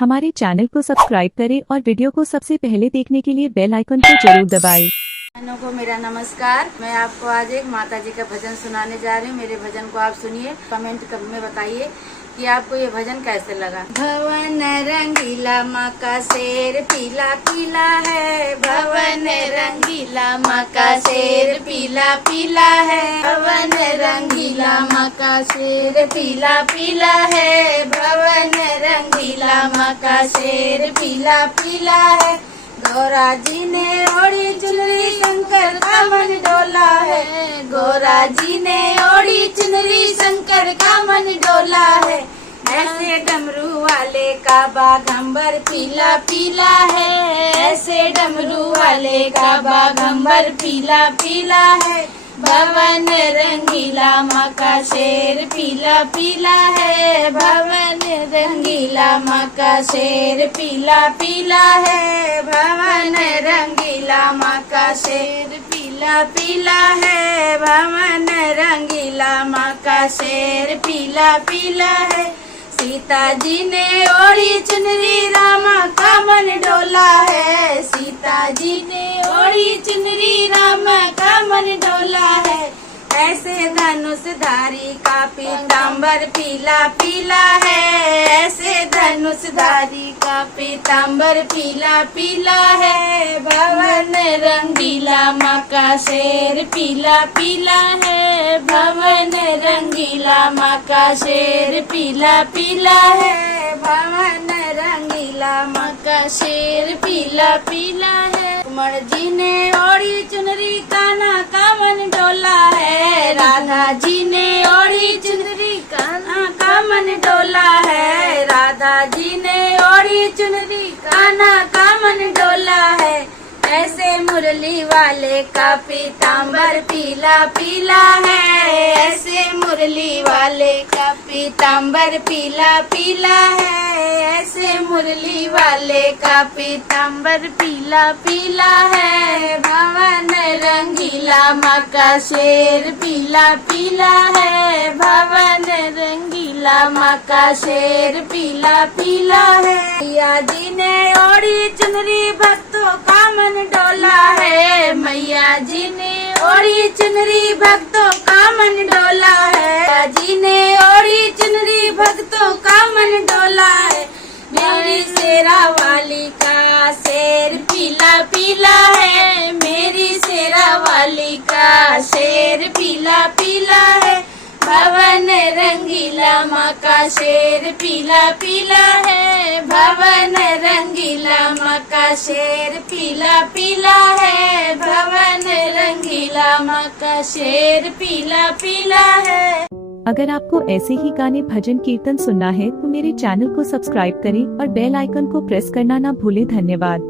हमारे चैनल को सब्सक्राइब करें और वीडियो को सबसे पहले देखने के लिए बेल आइकन को जरूर दबाएं। बहनों को मेरा नमस्कार। मैं आपको आज एक माता जी का भजन सुनाने जा रही हूँ। मेरे भजन को आप सुनिए, कमेंट में बताइए कि आपको ये भजन कैसे लगा। भवन रंगीला माँ का शेर पीला पीला है, भवन रंगीला माँ का शेर पीला पीला है, भवन रंगीला माँ का शेर पीला पीला है, भवन रंगीला माँ का शेर पीला पीला है। गौरा जी ने ओढ़ी चुनरी शंकर का मन डोला है, गौरा जी ने ओढ़ी चुनरी शंकर का मन डोला है। ऐसे डमरू वाले का बागंबर पीला पीला है, ऐसे डमरू वाले का बागंबर पीला पीला है। भवन रंगीला माँ का शेर पीला पीला है, भवन रंगीला माँ का शेर पीला पीला है, भवन रंगीला माँ का शेर पीला पीला है, भवन रंगीला माँ का शेर पीला पीला है। सीता जी ने ओढ़ी चुनरी रामा का मन डोला है, सीता जी ने ओढ़ी चुनरी रामा का मन डोला है। ऐसे धनुषधारी का पीताम्बर पीला पीला है, ऐसे धनुषधारी का पीताम्बर पीला पीला है। भवन रंगीला माँ का शेर पीला पीला है, भवन रंगीला माँ का शेर पीला पीला है, भवन रंगीला माँ का शेर पीला पीला है। कुंवर जी ने ओढ़ी चुनरी कान्हा का मन डोला है, राधा जी ने ओढ़ी चुनरी कान्हा का मन डोला है, राधा जी ने ओढ़ी चुनरी कान्हा का मन डोला है। ऐसे मुरली वाले का पीताम्बर पीला पीला है, ऐसे मुरली वाले का पीताम्बर पीला पीला है, ऐसे मुरली वाले का पीताम्बर पीला पीला है। भवन रंगीला माँ का शेर पीला पीला है, भवन रंगीला माँ का शेर पीला पीला है। मैया जी ने ओढ़ी चुनरी भक्तों का मन डोला है, मैया जी ने ओढ़ी चुनरी भक्तों का मन डोला है, मैया जी ने ओढ़ी चुनरी भक्तों का मन डोला है। मेरी शेरा वाली का शेर पीला पीला है, मेरी शेरा वाली का शेर पीला पीला है। भवन रंगीला माँ का शेर पीला पीला है, भवन रंगीला माँ का शेर पीला पीला है, भवन रंगीला माँ का शेर पीला पीला है। अगर आपको ऐसे ही गाने भजन कीर्तन सुनना है तो मेरे चैनल को सब्सक्राइब करें और बेल आइकन को प्रेस करना ना भूलें। धन्यवाद।